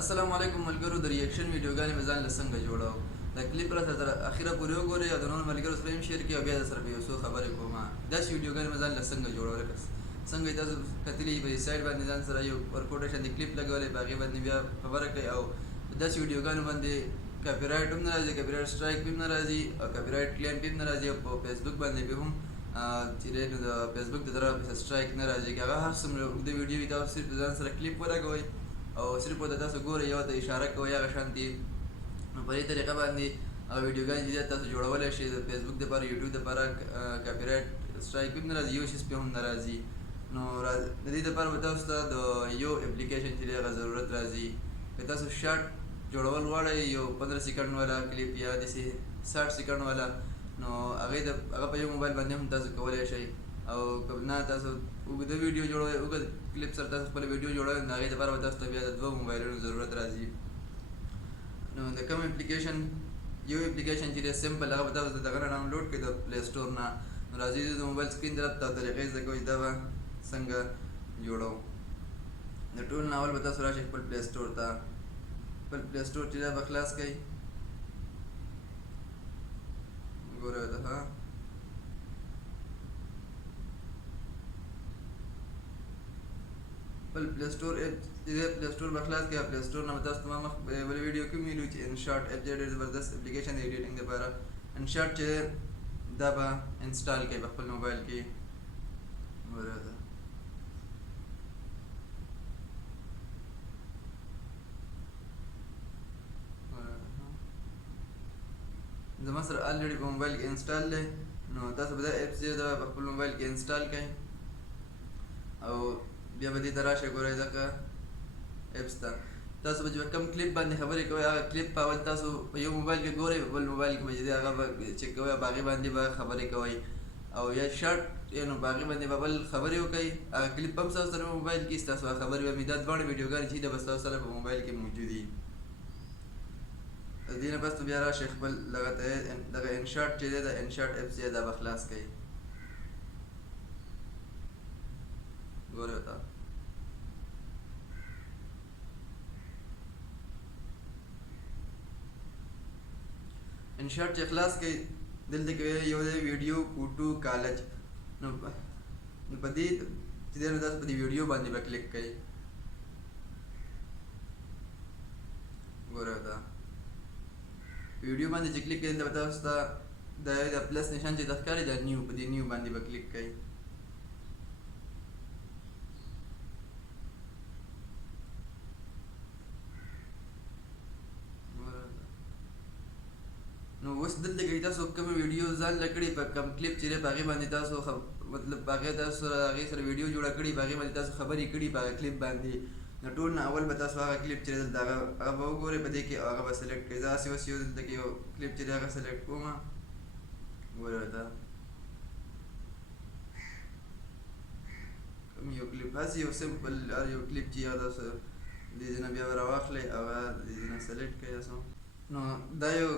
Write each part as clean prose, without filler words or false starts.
السلام علیکم ملګرو د ریاکشن ویډیوګانې مې ځان له څنګه جوړو دا کلیپ راته تر اخره پورې وګورئ او د نورو ملګرو سره هم شیر کړئ او بیا در سره به یو څو خبرې کوم داسې ویډیوګانې مې ځان له څنګه جوړو لکه څنګه یې تاسو کتلي په سایډ باندې ځان سره یو ورکوټه شاندې کلیپ لګولی په هغې باندې بیا خبره کوي او داسې ویډیوګانو باندې کاپي رایټ هم نه راځي کاپي رایټ سټرایک هم نه راځي او کاپي رایټ کلیم هم نه راځي او په فیسبوک باندې به هم چې دی نو د فیسبوک د طرفه سټرایک نه راځي که هغه هر څومره اوږده ویډیو وي تاسو صرف ځان سره کلیپ ولګوئ او صرف ورته تاسو ګورئ یو ته اشاره کوئ هغه شانتې نو په دې طریقه باندې هغه ویډیوګانې چې تاسو جوړولی شئ د فیسبوک دپاره یوټیوب دپاره کاپي رایټ سټرایک هم نه راځي یو شیز پې هم نه راځي نو د دې دپاره به تاسو ته د یو اپلیکیشن چې دی هغه ضرورت راځي که تاسو شارټ جوړول غواړئ یو 15 سیکنډ والا کلیپ یا داسې 60 سیکنډ والا نو هغه په یو موبایل باندې هم تاسو کولی شئ او که نه تاسو اوږده ویډیو جوړوئ اوږد کلیپ سره تاسو خپله ویډیو جوړوئ نو هغې دپاره به تاسو ته بیا د 2 موبایلونو ضرورت راځي نو د کوم اپلیکیشن یو اپلیکیشن چې دی سمپل هغه به تاسو د دغه نه ډاونلوډ کړئ د پلی سټور نه نو راځئ د موبایل سکرین طرف ته طریقې زده کوئ دا به څنګه جوړو د ټول نه اول به تاسو راشئ خپل پلی سټور ته خپل پلی سټور چې دی به خلاص کړئ ګورئ ته ښه خپل پلی سټور اپ چې دی پلی سټور به خلاص کړئ پلی سټور نه به تاسو ته ما مخکې بلې ویډیو کې ویلي چې انشاټ اپ دی ډېر زبردست اپلیکیشن دی ایډیټینګ دپاره انشاټ چې دا به انسټال کړئ په خپل موبایل کې ګورئ ته زما سره الریډي په موبایل کې انسټال دی نو تاسو به دا اپس چې دا په خپل موبایل کې انسټال کړئ او بیا به دې ته راشئ ګورئ دغه اپس ته تاسو به چې کوم کلیپ باندې خبرې کوئ هغه کلیپ په اول تاسو په یو موبایل کې ګورئ په بل موبایل کې به چې دی هغه به چک کوئ په هغې باندې به خبرې کوئ او یا شارټ نو په هغې باندې به بل خبرې وکړئ هغه کلیپ هم ستاسو سره په موبایل کې ستاسو هغه خبرې به مې دا دواړه ویډیوګانې چې دي به ستاسو سره په موبایل کې موجود دي د دې نه پس بیا راشئ خپل دغه انشاټ چې دی د انشاټ اپس یې دا به خلاص کړئ ګورئ ورته انشاټ چې خلاص کړئ دلته کې یو دی ویډیو کوټو کالج نو په دې چې دی نو تاسو په دې ویډیو باندې به کلیک کړئ ګورئ ورته ویډیو باندې چې کلیک کړئ دلته به تاسو ته د پلس نشان چې درته ښکاري دا نیو په دې نیو باندې به کلیک کړئ نو اوس دلته کې تاسو کوم ویډیو ځان لکړي په کوم کلیپ چې په هغې باندې تاسو مطلب په هغې تاسو هغې سره ویډیو جوړه کړي په هغې باندې تاسو خبرې کړي په هغه کلیپ باندې نو ټول نه اول به تاسو هغه کلیپ چې دلته هغه به وګورئ په دې کې هغه به سلیکټ کړئ زه هسې اوس یو دلته کې یو کلیپ چې دی هغه سلیکټ کوم ګورئ ورته کوم یو کلیپ هسې یو سمپل هر یو کلیپ چې هغه تاسو د دې نه بیا راواخلئ هغه د دې نه سلیکټ کړئ تاسو نو دا یو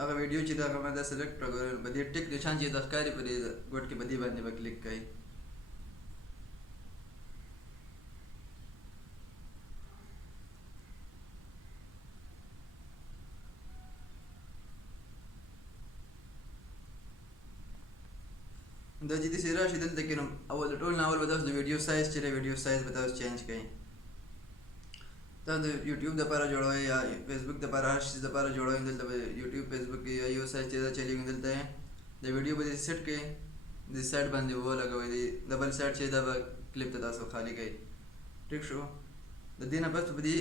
هغه ویډیو چې دا هغه ما دا سلیکټ کړه په دې ټیک نشان چې درته ښکاري په دې ګوټ کې په دې باندې به کلیک کړئ دا چې داسې راشي دلته کې نو اول د ټول نه اول به تاسو د ویډیو سایز چې دی ویډیو سایز به تاسو چینج کړئ تاسو د یوټیوب دپاره جوړوئ یا فیسبوک دپاره هر شي دپاره جوړوئ دلته به یوټیوب فیسبوک کې یا یو سایز چې دا چلیږي دلته د ویډیو به دې سیټ کړئ د سایډ باندې ولګوئ د بل سایډ چې دا به کلیپ ته تاسو خالي کړئ ټیک شو د دې نه پس په دې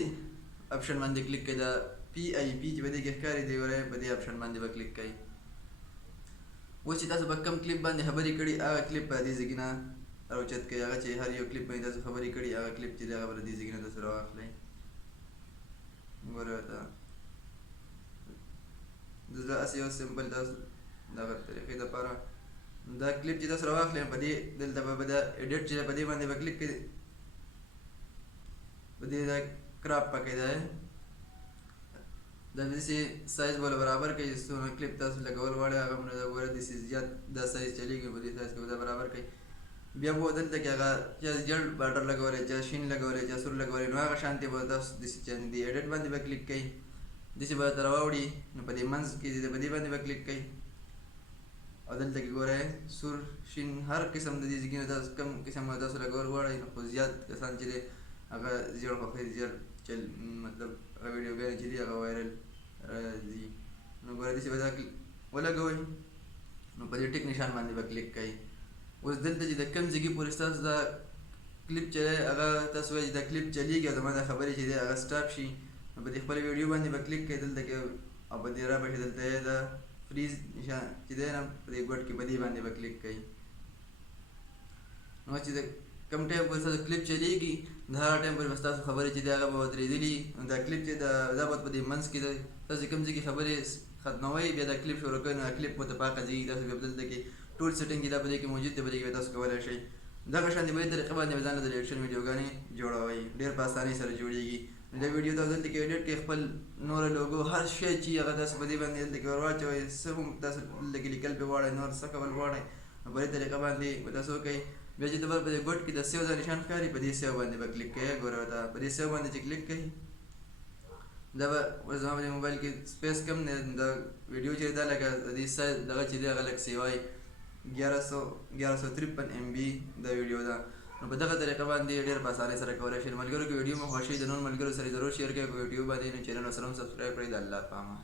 اپشن باندې کلیک کړئ دا پی آی پی چې په دې کې ښکاري دی ګورئ په دې اپشن باندې به کلیک کړئ اوس چې تاسو په کوم کلیپ باندې خبرې کړي هغه کلیپ په دې ځای نه راوچت کړئ هغه چې هر یو کلیپ باندې تاسو خبرې کړي هغه کلیپ چې دی هغه به له دې ځای نه تاسو راواخلئ ګورئ ورته دلته هسې یو سمپل تاسو دغه طریقې دپاره دا کلیپ چې تاسو راواخلئ په دې دلته به دا ایډیټ چې په دې باندې به کلیک کړئ په دې دا کراپ پکې دی دا داسې سایز به برابر کړئ څومره کلیپ تاسو لګول غواړئ هغه هم ګوره داسې زیات دا سایز چلیږي په دې سایز کې به دا برابر کړئ بیا به دلته کې هغه چې جړ باډر لګولی چې شین لګولی چې سور لګولی نو هغه شانتې به تاسو داسې چې دې ایډیټ باندې به کلیک کوئ داسې به درته راوړي نو په دې منځ کې په دې باندې به کلیک کوئ او دلته کې ګورئ سور شین هر قسم د دې ځای کې نه تاسو کوم قسم تاسو لګول غواړئ نو خو زیات کسان چې دی هغه ژیړ خوښوي ژیړ چل مطلب هغه ویډیوګانې چې دي هغه وایرل راځي نو ګورئ داسې به دا ولګوئ نو په دې ټیک نشان باندې به کلیک کوئ اوس دلته چې د کوم ځای کې پورې ستاسو دا کلیپ چې دی هغه تاسو وایئ چې دا کلیپ چلیږي او زما دا خبرې چې دی هغه سټاپ شي نو په دې خپل ویډیو باندې به کلیک کوئ دلته کې او په دې رابشي دلته د فریز نشان چې دی نه په دې ګوټ کې په دې باندې به کلیک کوئ نو چې د کم ټایم پورې ستاسو کلیپ چلیږي د هغه ټایم پورې به ستاسو خبرې چې دی هغه به ودرېدلي نو دا کلیپ چې دا به په دې منځ کې دی تاسو کوم ځای کې خبرې ختموئ بیا دا کلیپ شروع کوئ نو دا کلیپ به ته پاکه ځي تاسو بیا دلته کې ټول سیټینګ دا په دې کې موجود دی په دې کې تاسو کولی شئ دغه شانتې په دې طریقه باندې به ځان له د ریاکشن ویډیوګانې جوړوئ ډېر په اسانۍ سره جوړېږي دا ویډیو تاسو دلته کې ایډیټ کړئ خپل نور لوګو هر شی چې هغه تاسو په دې باندې دلته کې ور واچوئ څه هم تاسو دلته کې لیکل پرې غواړئ نور څه کول غواړئ نو په دې طریقه باندې به تاسو وکئ بیا چې په دې ګوټ کې د سیو دا نشان ښکاري په دې سیو باندې به کلیک کوئ ګوره په دې سیو باندې چې کلیک کوئ دا به زما په موبایل کې سپیس کم دی د ویډیو چې دا لکه د دې سایز دغه چې دی هغه لږ سیوای 1153 MB دا ویډیو ده نو په دغه طریقه باندې ډېر په اسانۍ سره کولی شئ ملګرو که ویډیو مو خوښ شي د نور ملګرو سره ضرور شیر کړئ په یوټیوب باندې نو چینل ورسره هم سبسکرایب کړئ د الله په امان